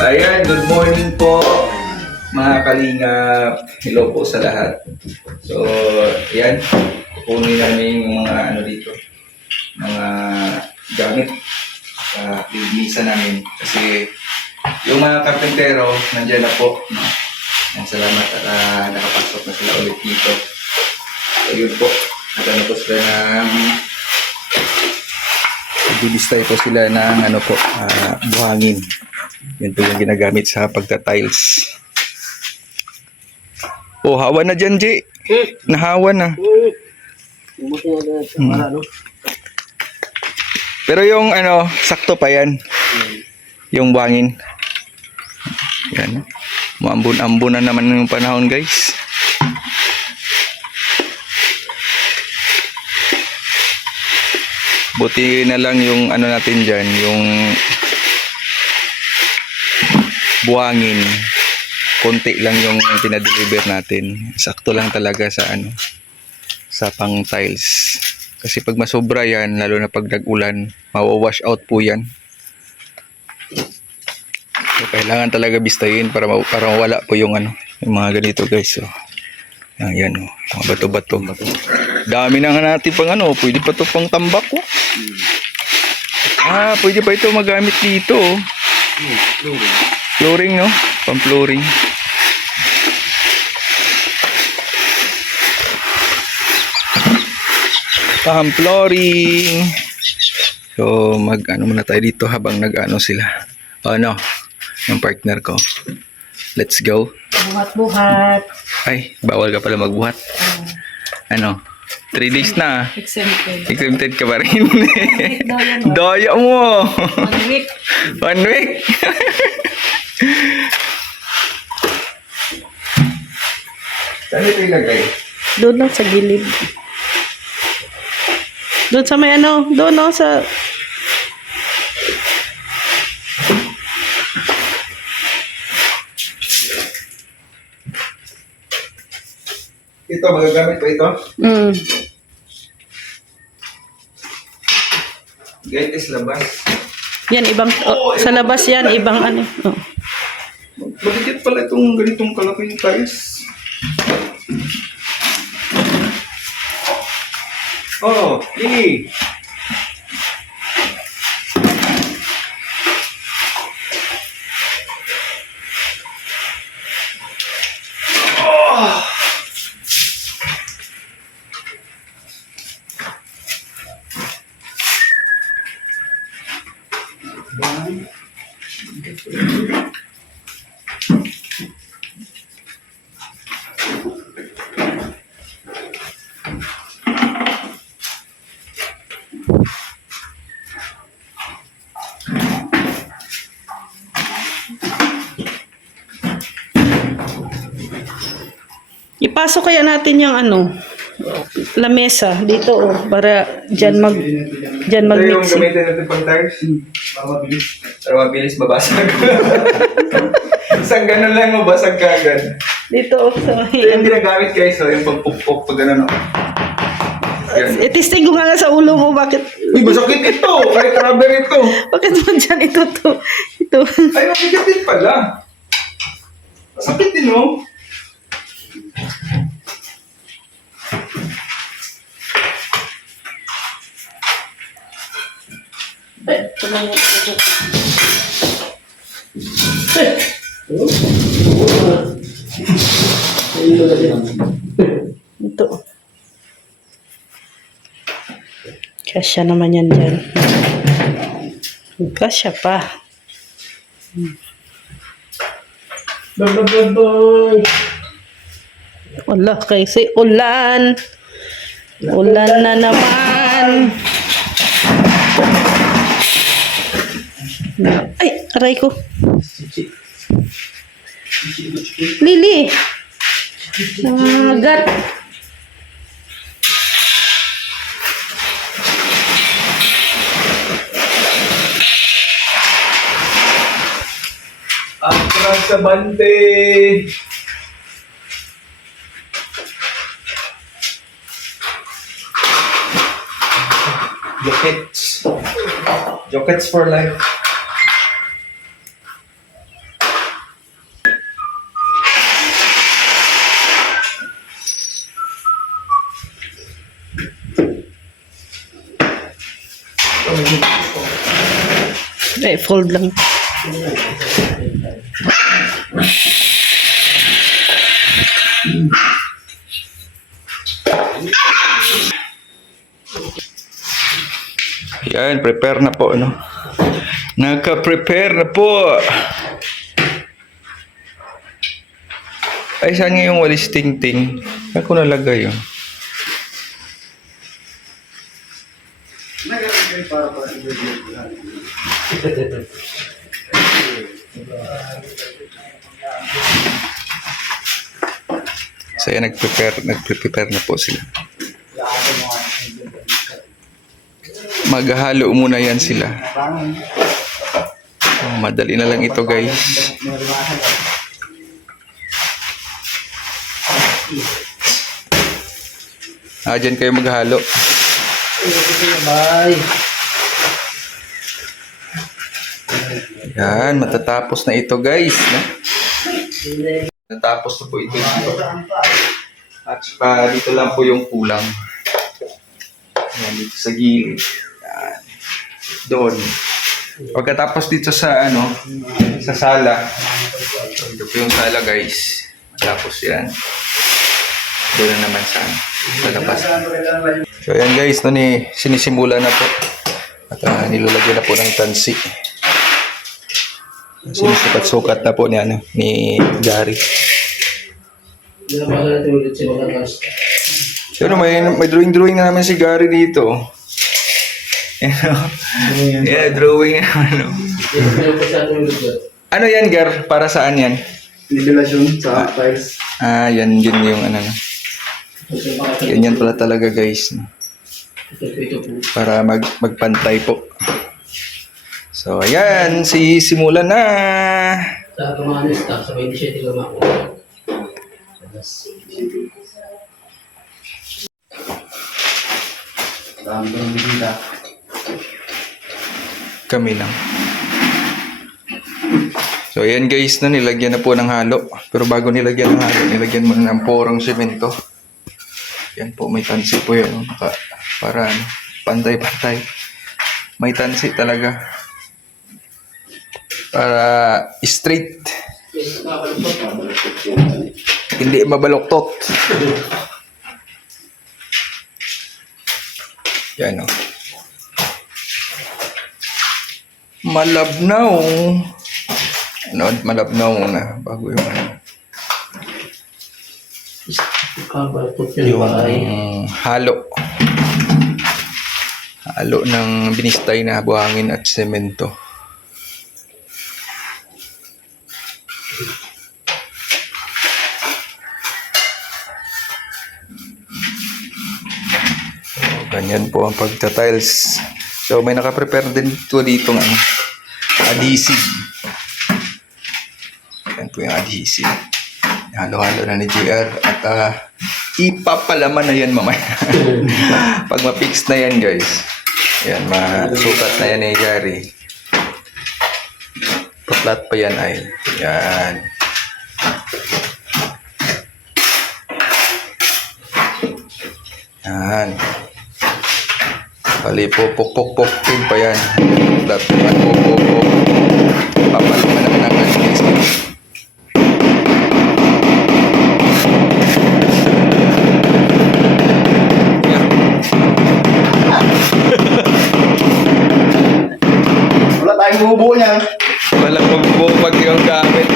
Ayan, good morning po mga kalingap. Hello po sa lahat. So, ayan, kukunin namin yung mga ano dito, mga gamit sa lilinisan namin. Kasi yung mga karpentero, nandiyan na po. No? Ayan, salamat at nakapasok na sila ulit dito. So, yun po. Nagano po sila ng bibistay po sila ng ano po, buhangin. Yun po yung ginagamit sa pagta-tiles. Oh, hawa na dyan, J. Nahawa na. Pero yung ano, sakto pa yan. Yung buhangin. Yan. Maambun-ambun na naman yung panahon, guys. Buti na lang yung ano natin dyan, yung buhangin. Konti lang yung pinadeliver natin. Sakto lang talaga sa ano, sa pang tiles. Kasi pag masobra yan, lalo na pag nag-ulan, mawawash out po yan. So, kailangan talaga bistayin para mawala po yung ano, yung mga ganito, guys. So, ayan o, mga bato-bato. Dami na nga natin pang ano, pwede pa to pang tambak o. Pwede pa ito magamit dito o. Flooring, no? Pang-flooring. Pang-flooring. So, mag-ano muna tayo dito habang nag-ano sila. Ano? Yung partner ko. Let's go. Buhat-buhat. Ay, bawal ka pala magbuhat. Ano? 3 days na. Exempted. Exempted ka pa rin. Daya mo. 1 week. 1 week. Saan ito ilagay? Doon lang sa gilid. Doon sa may ano, doon no, sa... Ito, magagamit pa ito? Gate is labas. Yan, ibang... sa labas yan, ibang ano. Oh. Bakit pala itong ganitong kalaking tiles? Oh, Lily. Ipasok kaya natin yung ano, lamesa dito oh, para dyan Ito yung mag-mix. gamitin natin pang tiles. Para mabilis. Para mabilis mabasag. Isang ganun lang mabasag ka agad. Dito oh, sa Ito yung ginagamit guys, so yung pagpukpok pag gano'n. Itisting ko nga sa ulo mo, bakit... Uy, masakit ito! Kahit rubber ito! Bakit mo dyan ito to? Ito. Ay, mabigat din pala. Masakit din, no? Ito. Kasya naman yan dyan. Kasya pa. Wala kasi ulan. Ulan na naman. Ay, aray ko. Lily. Nangagat. Atras sa bante! Jokets. Jokets for life. siya, i-fold lang. Yan, prepare na po, ano? Naka-prepare na po. Ay, saan nga yung walis ting-ting? Saan ko nalagay yun? So, yan, nagprepare na po sila. Maghahalo muna yan sila. Oh, madali na lang ito, guys. Dyan kayo maghalo. Yan, matatapos na ito, guys. Natapos na po ito dito. At saka dito lang po yung kulang. Yan, dito sa gilid. Yan. Doon. Pagkatapos dito sa sa sala. Ito po yung sala, guys. Matapos yan. Doon na naman sa labas. So yan, guys, sinisimula na po. At nilalagyan na po ng tansi. Sinusukat-sukat na po ni Gary. Pero may drawing na naman si Gary dito. Yeah, drawing naman. Ano yan, Gar? Para saan yan? Nivelasyon sa tiles. Yan yung Ganyan pala talaga, guys. Para magpantay po. So, ayan. Simulan na. Sa kamanis ta, sa 27 lumako. Kami lang. So, ayan, guys, nilagyan na po ng halo. Pero bago nilagyan ng halo, nilagyan muna ng porong semento. Yan po, may tansi po yan. Para pantay-pantay. May tansi talaga. Para straight. Hindi mabaluktot. Yan, o. Malabnaw. Malabnaw muna. Bago yung yung halo. Halo ng binistay na buhangin at semento. Ganyan po ang pagta-tiles. So may naka-prepare din dito ng adhesive. Yan po yung adhesive. Halo-halo na ni JR at ipapalaman na yan mamaya. Pag ma-fix na yan, guys. Yan, masukat na yan ni Gary. Pa-flat pa yan ay. Yan. Yan. Bali, pupuk-puk-pukin pa yan. Flat pa yan. Papalaman naman ang adhesive. Wala tayong bubuo niyan. Walang magbubag yung gamit.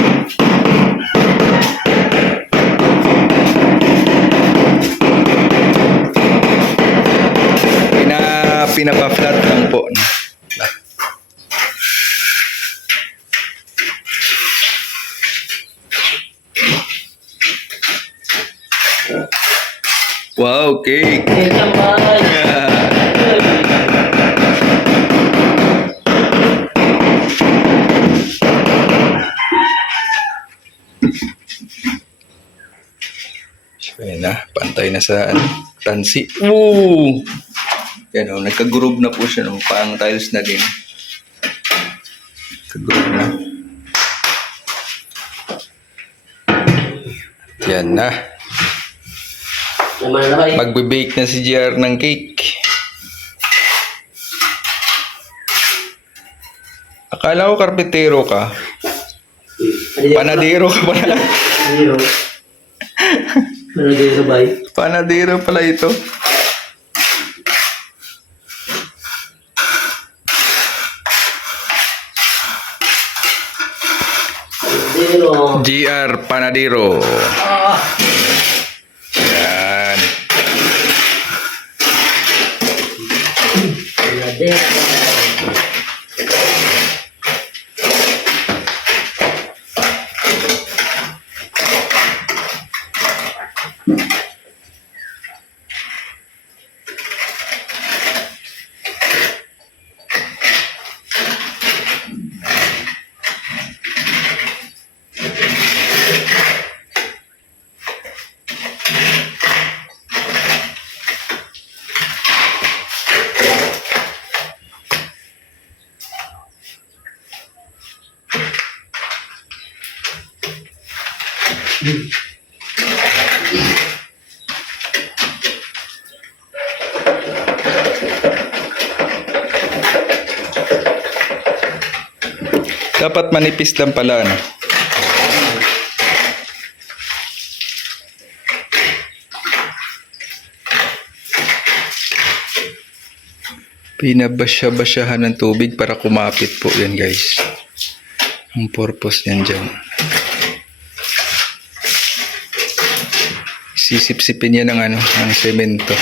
Pinapa-flat lang po. Wow, cake! Ayan na, pantay na sa tansi. Woo! Yan o, nagka-groove na po siya, no? Pang tiles na din. Nagka-groove na. Yan na. Magbe-bake na si JR ng cake. Akala ko karpintero ka. Panadero ka pala. Panadero. Panadero ba? Panadero pala ito. Panadero. GR Panadero. Ah! Yan. Panadero. Dapat manipis lang pala, ano? Pinabasya-basyahan ng tubig para kumapit po yan, guys. Ang purpose niyan dyan. Sisip-sipin yan ng ano, ng semento.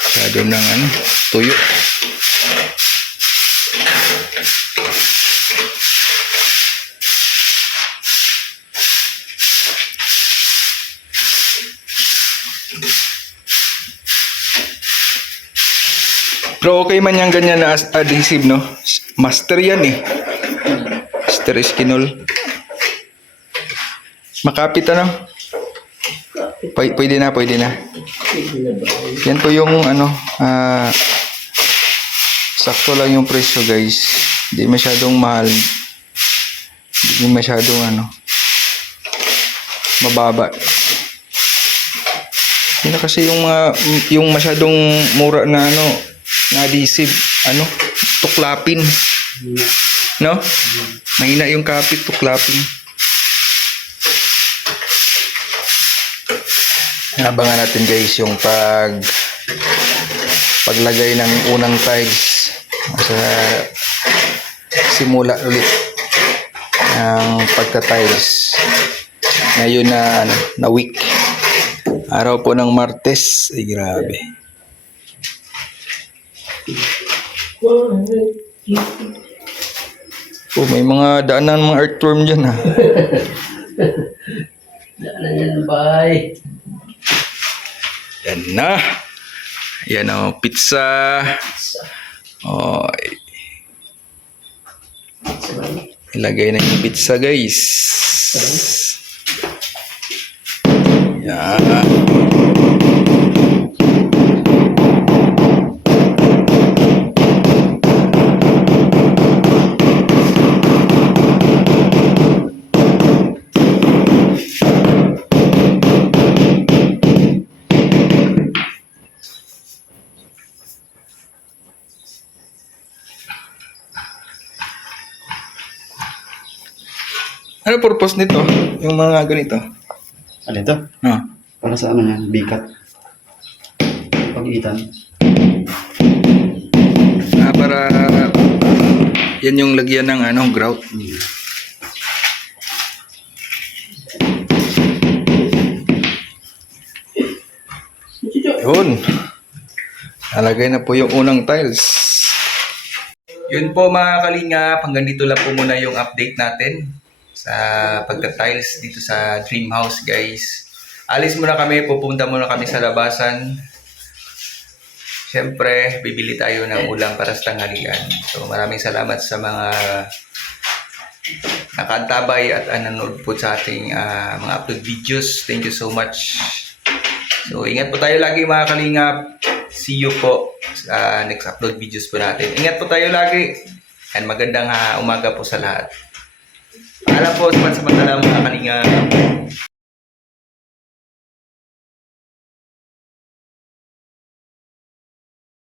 Masyado ng ano, tuyo. Pero okay man yung ganyan na adhesive, no? Master yan eh. Master Eskinol. Makapit ano? Pwede na, pwede na. Yan po yung ano, sakto lang yung presyo, guys. Hindi masyadong mahal. Hindi masyadong ano, mababa. Yun na kasi yung mga, yung masyadong mura na ano, na adhesive, ano, tuklapin. No? Mahina yung kapit, tuklapin. Abangan natin, guys, yung paglagay ng unang tiles sa simula ulit ng pagta-tiles. Ngayon na ano, na week. Araw po ng Martes. Ay, grabe. Oh, may mga daanan mga earthworm dyan, ha. Daanan yan, bye. Yan na. Yan o, pizza. Oh, ilagay na yung pizza, guys. Yan. Ano purpose nito? Yung mga ganito? Ano ito? Ah. Para sa ano yan? Bikat. Pag-iitan. Para yan yung lagyan ng ano, grout. Yun. Nalagay na po yung unang tiles. Yun po mga kalingap, hanggang dito lang po muna yung update natin sa pagka-tiles dito sa dream house, guys. Alis muna kami, pupunta muna kami sa labasan. Siyempre, bibili tayo ng ulam para sa tanghalian. So maraming salamat sa mga nakaantabay at nanonood po sa ating mga upload videos. Thank you so much. So ingat po tayo lagi mga kalingap. See you po sa next upload videos po natin. Ingat po tayo lagi. And magandang umaga po sa lahat. Paalam po sa pansamantala mga kalingap.